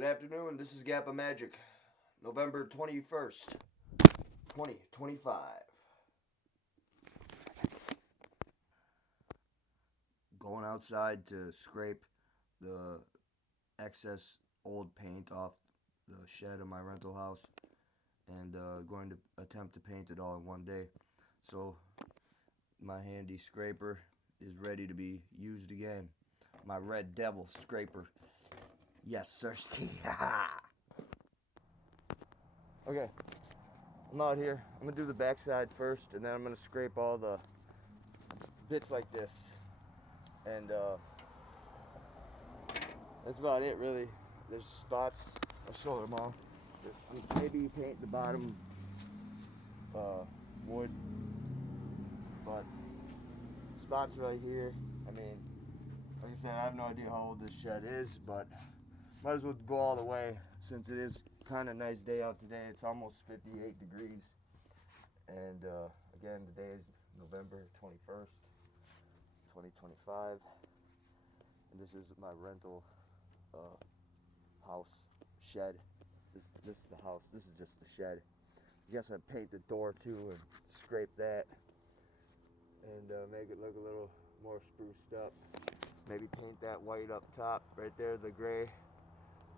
Good afternoon, this is GappaMagix, November 21st, 2025. Going outside to scrape the excess old paint off the shed of my rental house and going to attempt to paint it all in one day. So my handy scraper is ready to be used again. My Red Devil scraper. Yes, sirski. Okay, I'm out here. I'm gonna do the backside first, and then I'm gonna scrape all the bits like this. And that's about it, really. There's spots. I'll show them all. Maybe paint the bottom wood, but spots right here. I mean, like I said, I have no idea how old this shed is, but might as well go all the way since it is kind of nice day out today. It's almost 58 degrees, and again, today is November 21st, 2025, and this is my rental house shed. This is the house. This is just the shed. I guess I'd paint the door too and scrape that and make it look a little more spruced up. Maybe paint that white up top right there, the gray,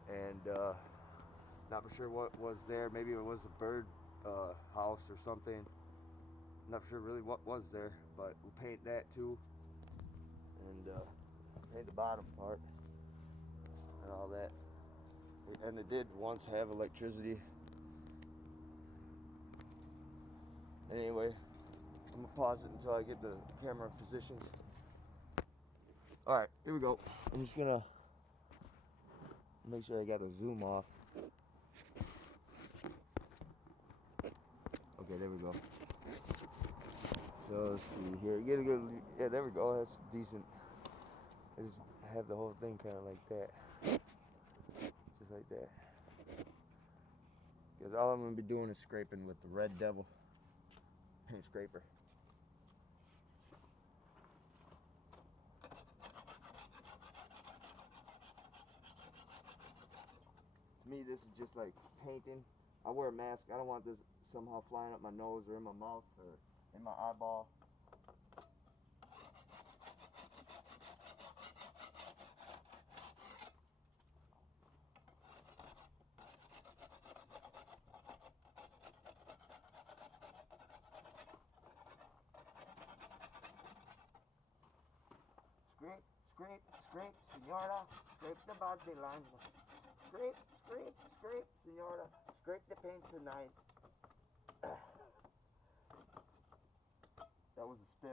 and not for sure what was there. Maybe it was a bird house or something. Not sure really what was there, but we'll paint that too, and paint the bottom part and all that. And it did once have electricity. Anyway, I'm gonna pause it until I get the camera positioned. Alright, here we go. I'm just gonna make sure I got the zoom off. Okay, there we go. So let's see here. Get a good, yeah, there we go. That's decent. I just have the whole thing kind of like that. Just like that. Because all I'm going to be doing is scraping with the Red Devil paint scraper. To me, this is just like painting. I wear a mask. I don't want this somehow flying up my nose or in my mouth or in my eyeball. Scrape, scrape, scrape, senora. Scrape the body line. Scrape, scrape, scrape, senora. Scrape the paint tonight. That was a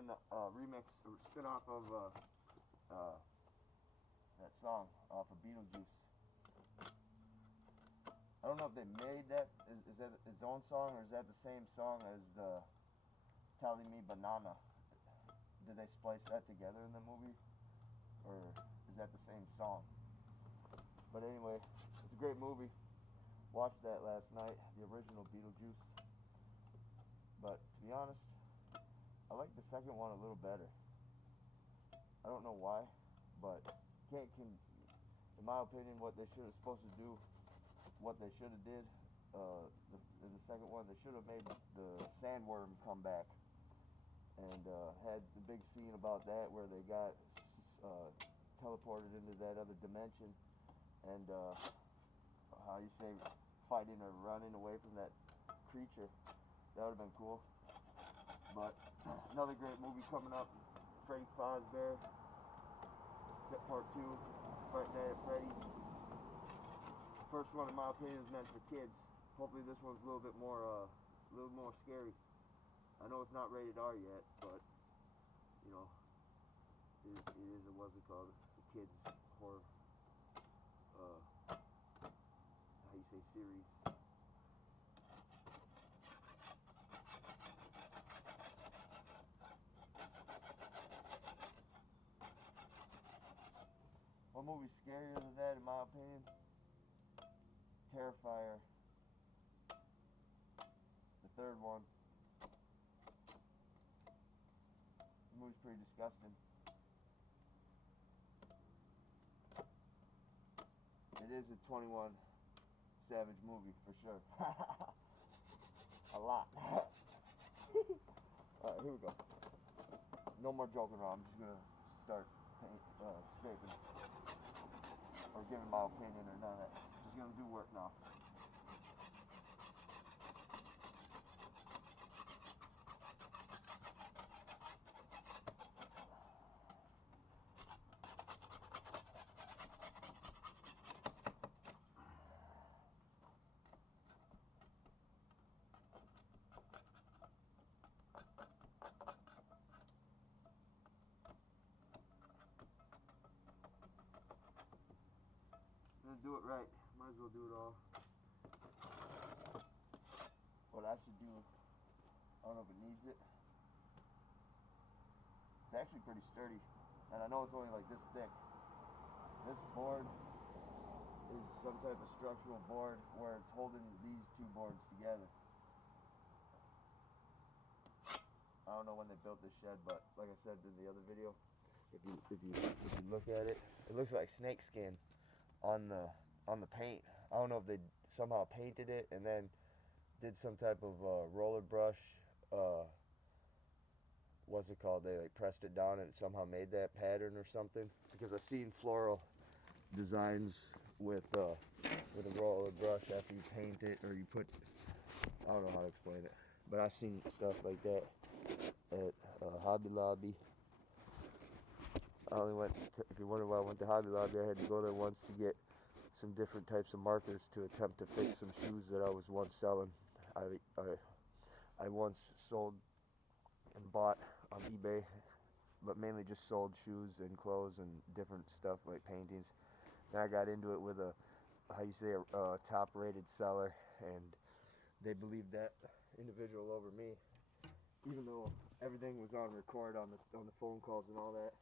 remix, or spin off of that song off of Beetlejuice. I don't know if they made that. Is that its own song, or is that the same song as the Telling Me Banana? Did they splice that together in the movie, or is that the same song? But anyway, it's a great movie. Watched that last night, the original Beetlejuice. But to be honest, I like the second one a little better. I don't know why, but in my opinion, what they should have supposed to do, what they should have did in the second one, they should have made the sandworm come back and had the big scene about that where they got teleported into that other dimension and how you say fighting or running away from that creature. That would have been cool. But another great movie coming up, Freddy Fazbear, Part 2, Fright Night at Freddy's. First one, in my opinion, is meant for kids. Hopefully this one's a little bit more, scary. I know it's not rated R yet, but, you know, it is, what's it called, the kids horror, how you say, series. What movie's scarier than that, in my opinion? Terrifier. The third one. The movie's pretty disgusting. It It is a 21 Savage movie for sure. A lot. Alright, here we go. No more joking around. I'm just gonna start scraping or giving my opinion or none of that. Just gonna do work now. Do it right. Might as well do it all. What I should do, I don't know if it needs it. It's actually pretty sturdy, and I know it's only like this thick. This board is some type of structural board where it's holding these two boards together. I don't know when they built this shed, but like I said in the other video, if you look at it, it looks like snake skin on the paint. I don't know if they somehow painted it and then did some type of roller brush. What's it called? They like pressed it down and it somehow made that pattern or something. Because I've seen floral designs with a roller brush after you paint it or you put. I don't know how to explain it, but I've seen stuff like that at Hobby Lobby. I only went to, if you wonder why I went to Hobby Lobby, I had to go there once to get some different types of markers to attempt to fix some shoes that I was once selling. I once sold and bought on eBay, but mainly just sold shoes and clothes and different stuff like paintings. Then I got into it with a top-rated seller, and they believed that individual over me, even though everything was on record on the phone calls and all that.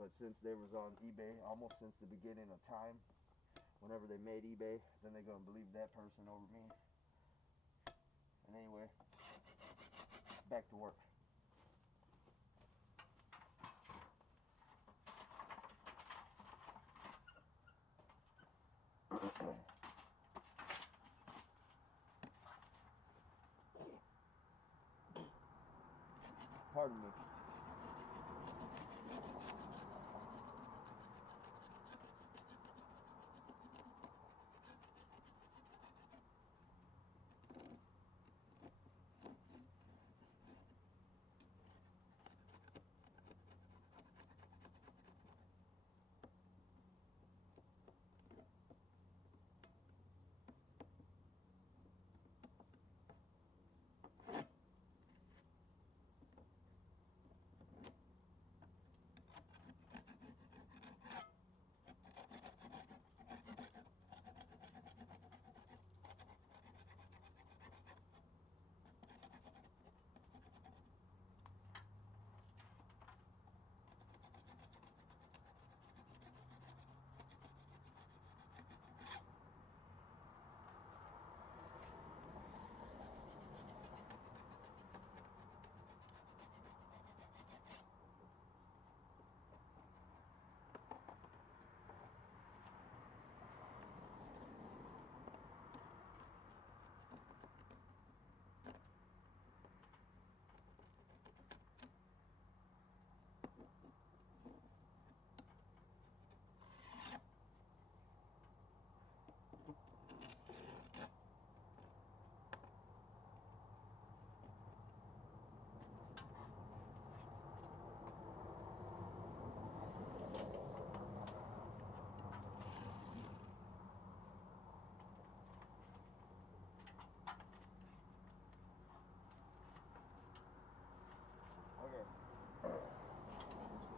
But since they was on eBay almost since the beginning of time, whenever they made eBay, then they're gonna believe that person over me. And anyway, back to work. Pardon me.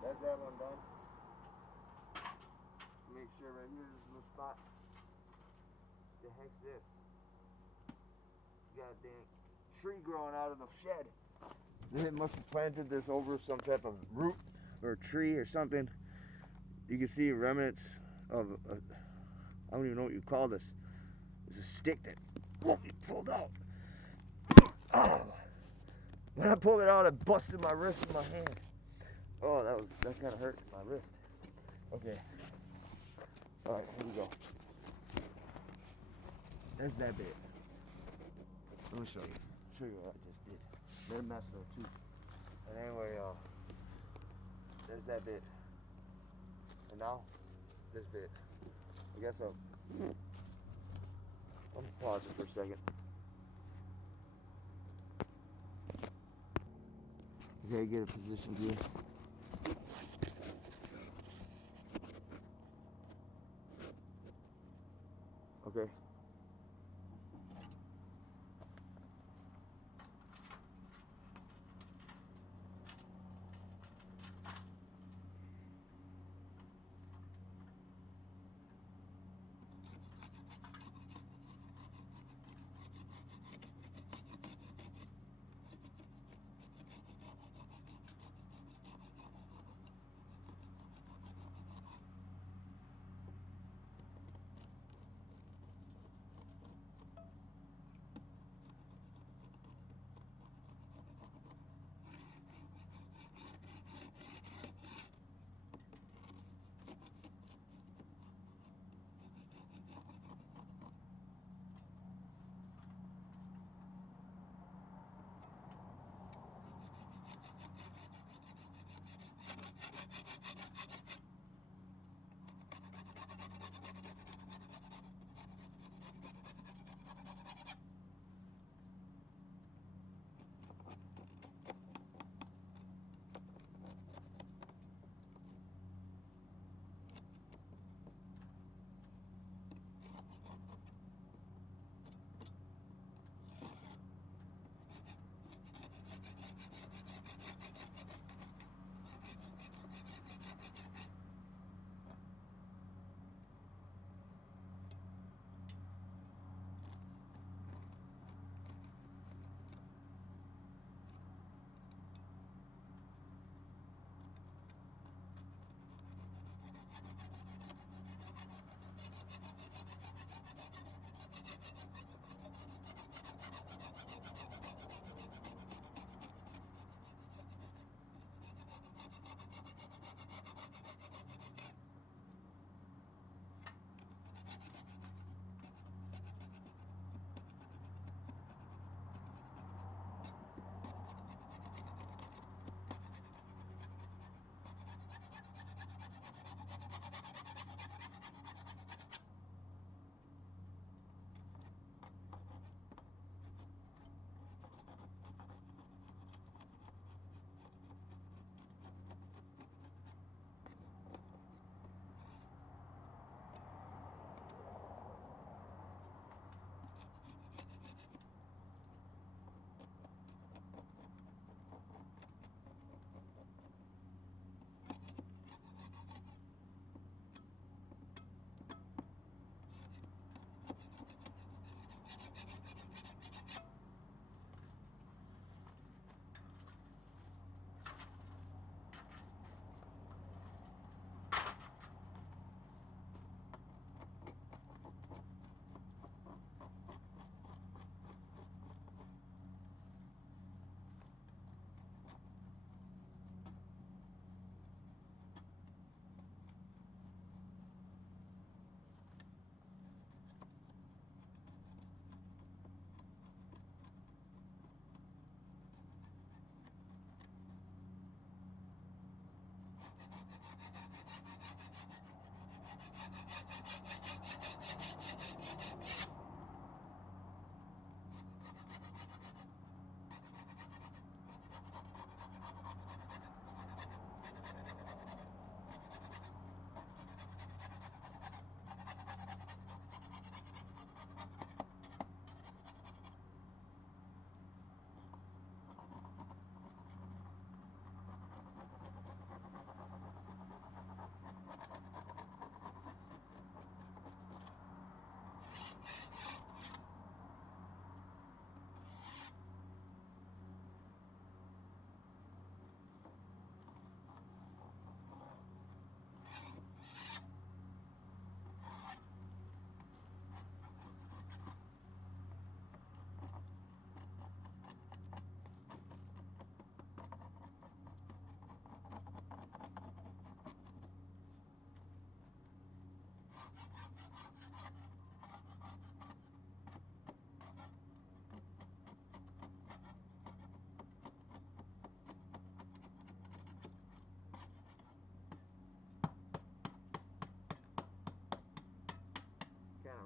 That's that one done. Make sure right here is the spot. The heck's this? Goddamn tree growing out of the shed. They must have planted this over some type of root or tree or something. You can see remnants of I don't even know what you call this. It's a stick that pulled out. Oh. When I pulled it out, I busted my wrist with my hand. Oh, that kind of hurt my wrist. Okay. All right, here we go. That's that bit. Let me show you. Show you what I just did. They're messed up too. And anyway, there's that bit. And now, this bit. I guess I'm pause it for a second. Okay, get a position here. Okay.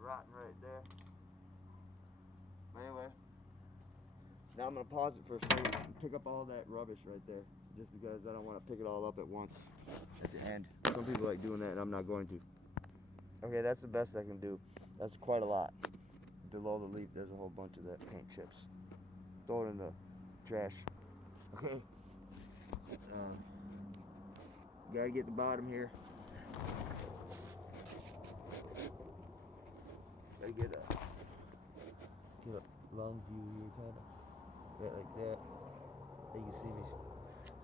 rotting right there. But anyway, now I'm gonna pause it for a second and pick up all that rubbish right there, just because I don't want to pick it all up at once at the end. Some people like doing that, and I'm not going to. Okay, that's the best I can do. That's quite a lot. Below the leaf, there's a whole bunch of that paint chips. Throw it in the trash. Okay. Gotta get the bottom here. Gotta get a long view here, kind of. Yeah, like that. You can see me.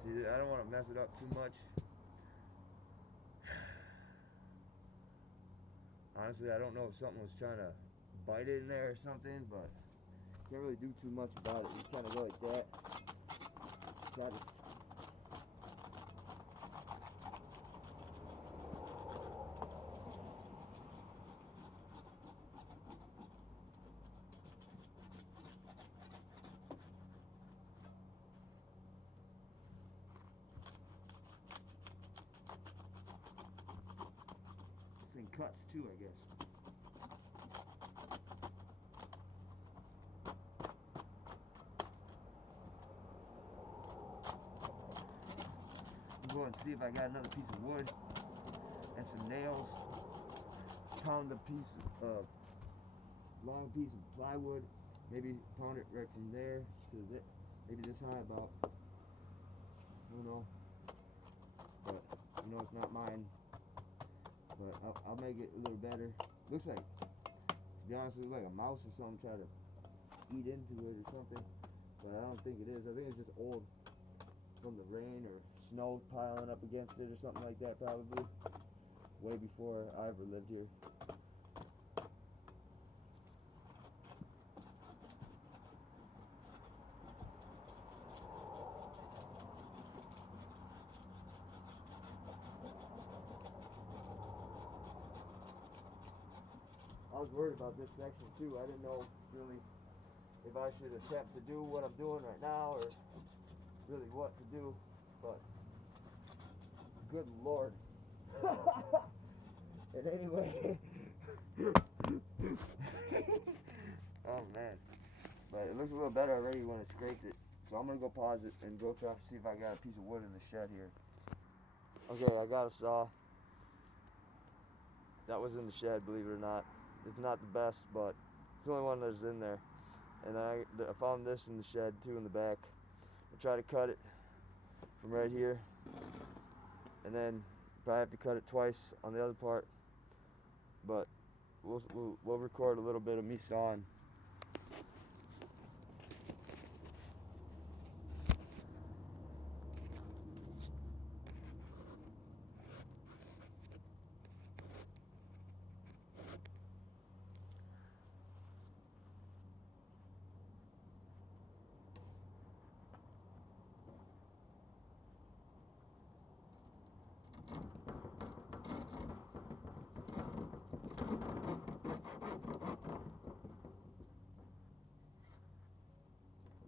See, I don't want to mess it up too much. Honestly, I don't know if something was trying to bite it in there or something, but can't really do too much about it. You just kind of go like that. Try to this thing cuts too, I guess. Go and see if I got another piece of wood and some nails. Pound a piece of long piece of plywood. Maybe pound it right from there to this, maybe this high about. I don't know, but I know it's not mine. But I'll make it a little better. Looks like, to be honest, it looks like a mouse or something trying to eat into it or something. But I don't think it is. I think it's just old from the rain or snow piling up against it or something like that, probably way before I ever lived here. I was worried about this section too. I didn't know really if I should attempt to do what I'm doing right now or really what to do, but good lord. And anyway, oh man, but it looks a little better already when I scraped it, so I'm gonna go pause it and go try to see if I got a piece of wood in the shed here. Okay, I got a saw. That was in the shed, believe it or not. It's not the best, but it's the only one that's in there. And I found this in the shed too, in the back. I try to cut it from right here, and then probably have to cut it twice on the other part. But we'll record a little bit of me sawing.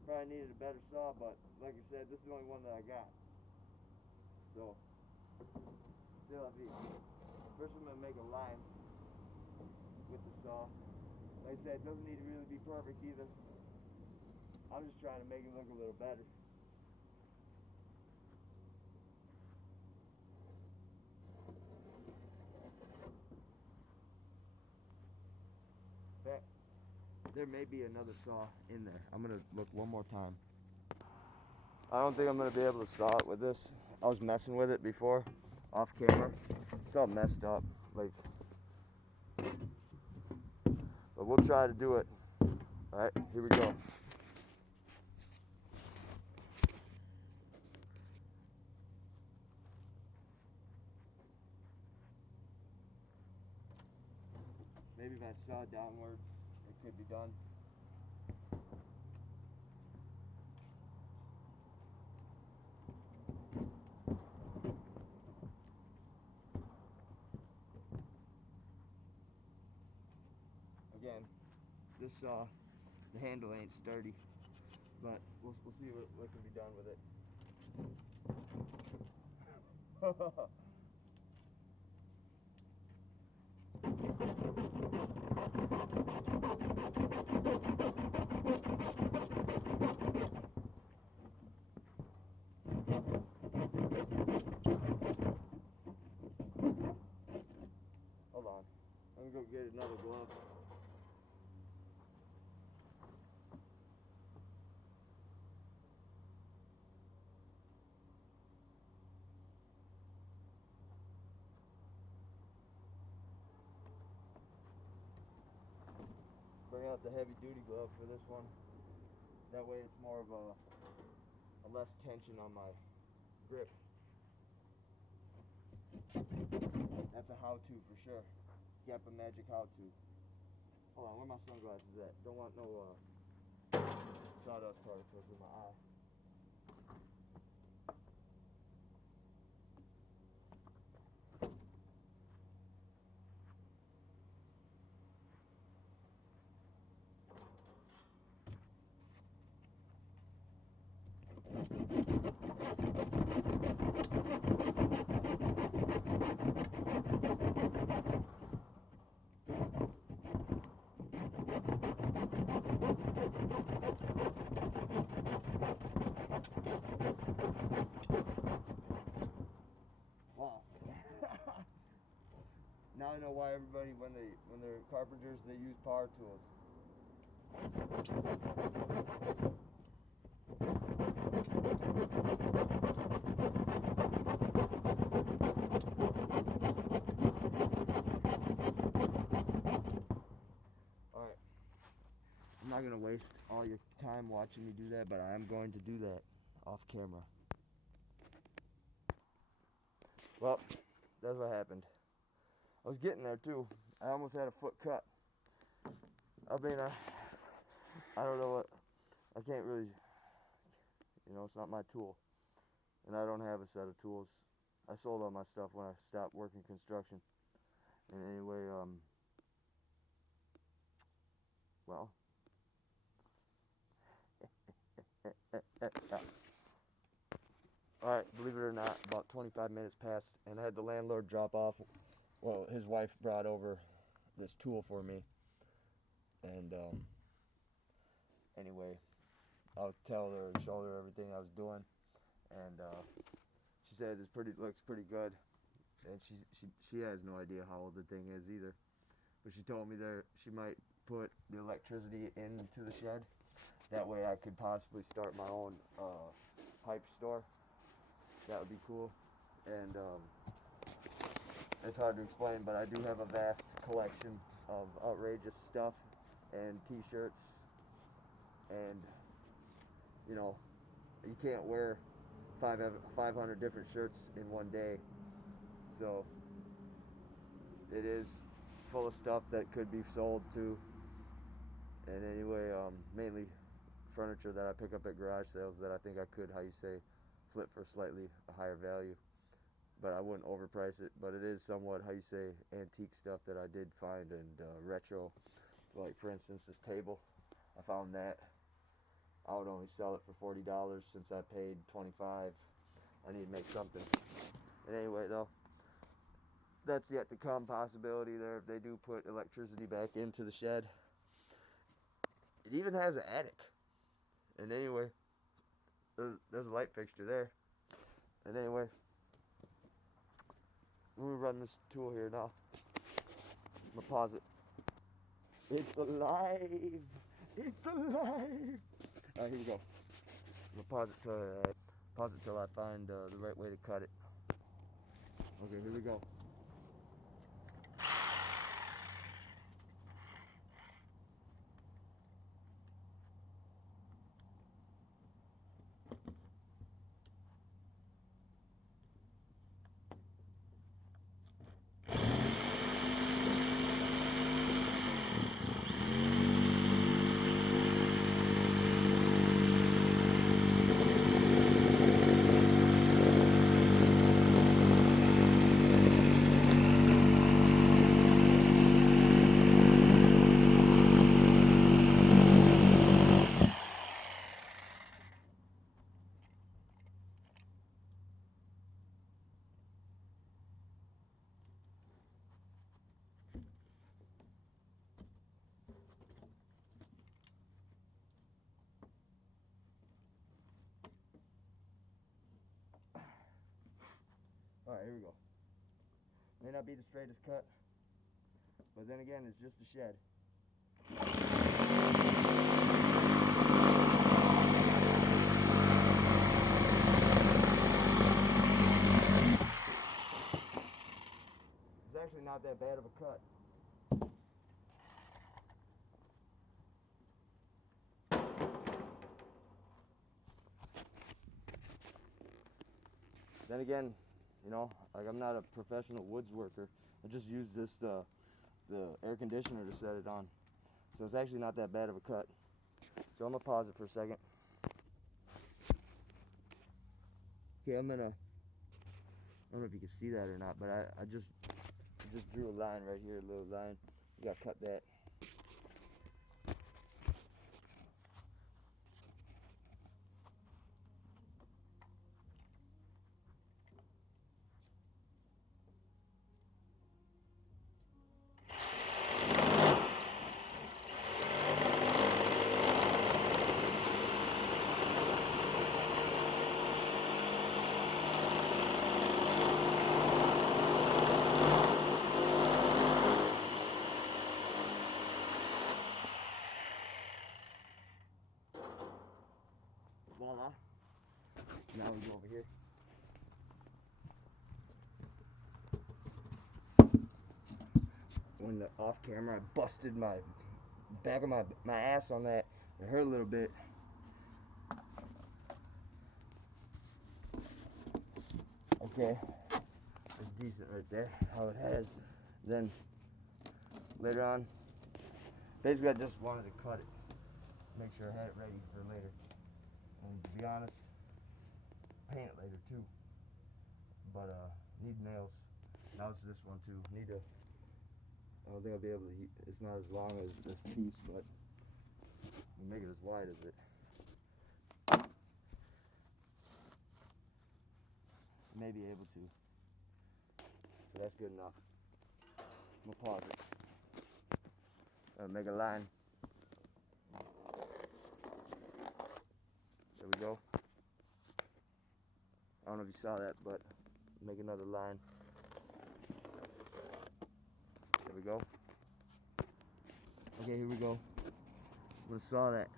Probably needed a better saw, but like I said, this is the only one that I got. So, still, first I'm gonna make a line with the saw. Like I said, it doesn't need to really be perfect either. I'm just trying to make it look a little better. There may be another saw in there. I'm gonna look one more time. I don't think I'm gonna be able to saw it with this. I was messing with it before, off camera. It's all messed up, like. But we'll try to do it. All right, here we go. Maybe if I saw downwards, it could be done. Again, this saw, the handle ain't sturdy, but we'll see what can be done with it. I'm gonna go get another glove. Bring out the heavy duty glove for this one. That way it's more of a less tension on my grip. That's a how-to for sure. GappaMagix how-to. Hold on, where my sunglasses at? Don't want no sawdust particles in my eye. Wow. Now I know why everybody, when they're carpenters, they use power tools. Alright. I'm not gonna waste all your time watching me do that, but I am going to do that off camera. Well, that's what happened. I was getting there too. I almost had a foot cut. I mean, I don't know what, I can't really, you know, it's not my tool. And I don't have a set of tools. I sold all my stuff when I stopped working construction. And anyway, well. Alright, believe it or not, about 25 minutes passed, and I had the landlord drop off. Well, his wife brought over this tool for me. And, anyway, I'll tell her and show her everything I was doing. And, she said it looks pretty good. And she has no idea how old the thing is either. But she told me she might put the electricity into the shed. That way I could possibly start my own pipe store. That would be cool. And it's hard to explain, but I do have a vast collection of outrageous stuff and t-shirts. And, you know, you can't wear 500 different shirts in one day. So it is full of stuff that could be sold too. And anyway, mainly furniture that I pick up at garage sales that I think I could, how you say, flip for slightly a higher value. But I wouldn't overprice it. But it is somewhat, how you say, antique stuff that I did find, and retro. Like for instance, this table, I found that. I would only sell it for $40 since I paid $25. I need to make something. And anyway, though, that's yet to come possibility there if they do put electricity back into the shed. It even has an attic. And anyway, there's a light fixture there. And anyway, let me run this tool here now. I'm gonna pause it. It's alive! It's alive! Alright, here we go. I'm gonna pause it till I find the right way to cut it. Okay, here we go. Alright, here we go. May not be the straightest cut, But then again, it's just a shed. It's actually not that bad of a cut. Then again, you know, like I'm not a professional woods worker. I just use this the air conditioner to set it on. So it's actually not that bad of a cut. So I'm gonna pause it for a second. Okay, I don't know if you can see that or not, but I just drew a line right here, a little line. You gotta cut that. Voila. Now we go over here. When the off camera, I busted my back of my ass on that. It hurt a little bit. Okay, it's decent right there, how it has. Then later on, basically I just wanted to cut it, make sure I had it ready for later. And to be honest, paint it later too. But need nails. Now it's this one too. Need to. I don't think I'll be able to. It's not as long as this piece, but we'll make it as wide as it. May be able to. So that's good enough. I'm gonna pause it. Make a line. There we go. I don't know if you saw that, but make another line. There we go. Okay, here we go. I'm gonna saw that.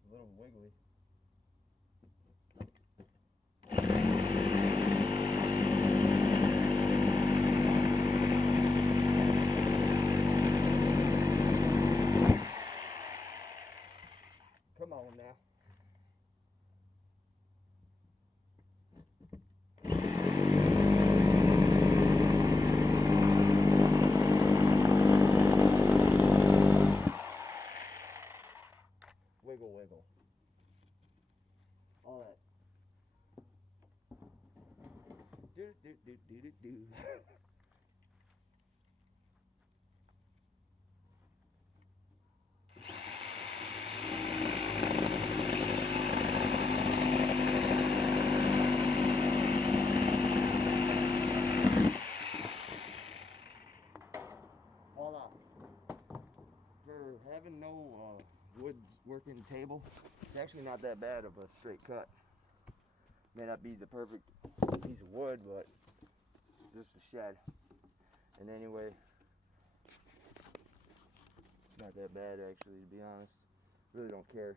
A little wiggly. Come on now. Wiggle, wiggle. All that. Do do do do do do. Voila. For having no woodworking table, it's actually not that bad of a straight cut. May not be the perfect piece of wood, but it's just a shed. And anyway, it's not that bad actually, to be honest. Really don't care,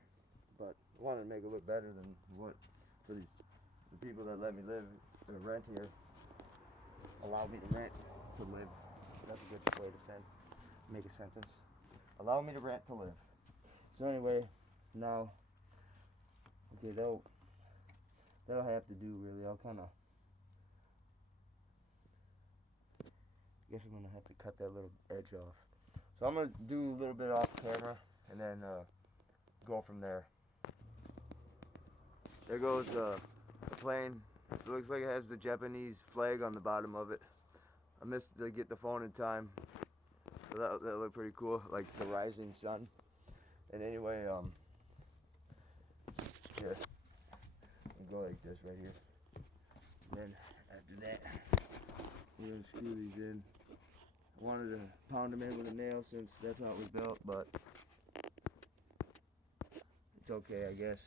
but I wanted to make it look better than what for the people that let me live or rent here. Allow me to rent to live. That's a good way to make a sentence. Allow me to rent to live. So anyway, now, okay, that'll have to do really. I'll kind of, guess I'm gonna have to cut that little edge off. So I'm gonna do a little bit off camera and then go from there. There goes the plane. So it looks like it has the Japanese flag on the bottom of it. I missed to get the phone in time. So that looked pretty cool, like the rising sun. And anyway, Yeah. We'll go like this right here. Then after that, we're gonna screw these in. I wanted to pound them in with a nail since that's how it was built, but it's okay, I guess.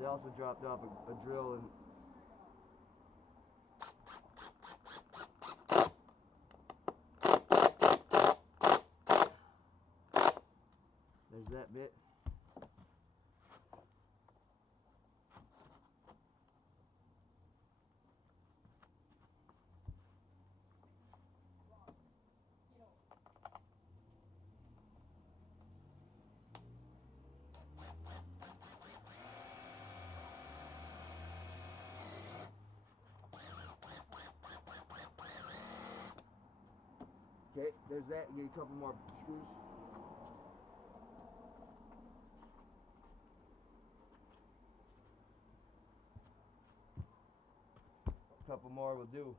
They also dropped off a drill and there's that bit. Okay, there's that. Get a couple more screws. A couple more will do.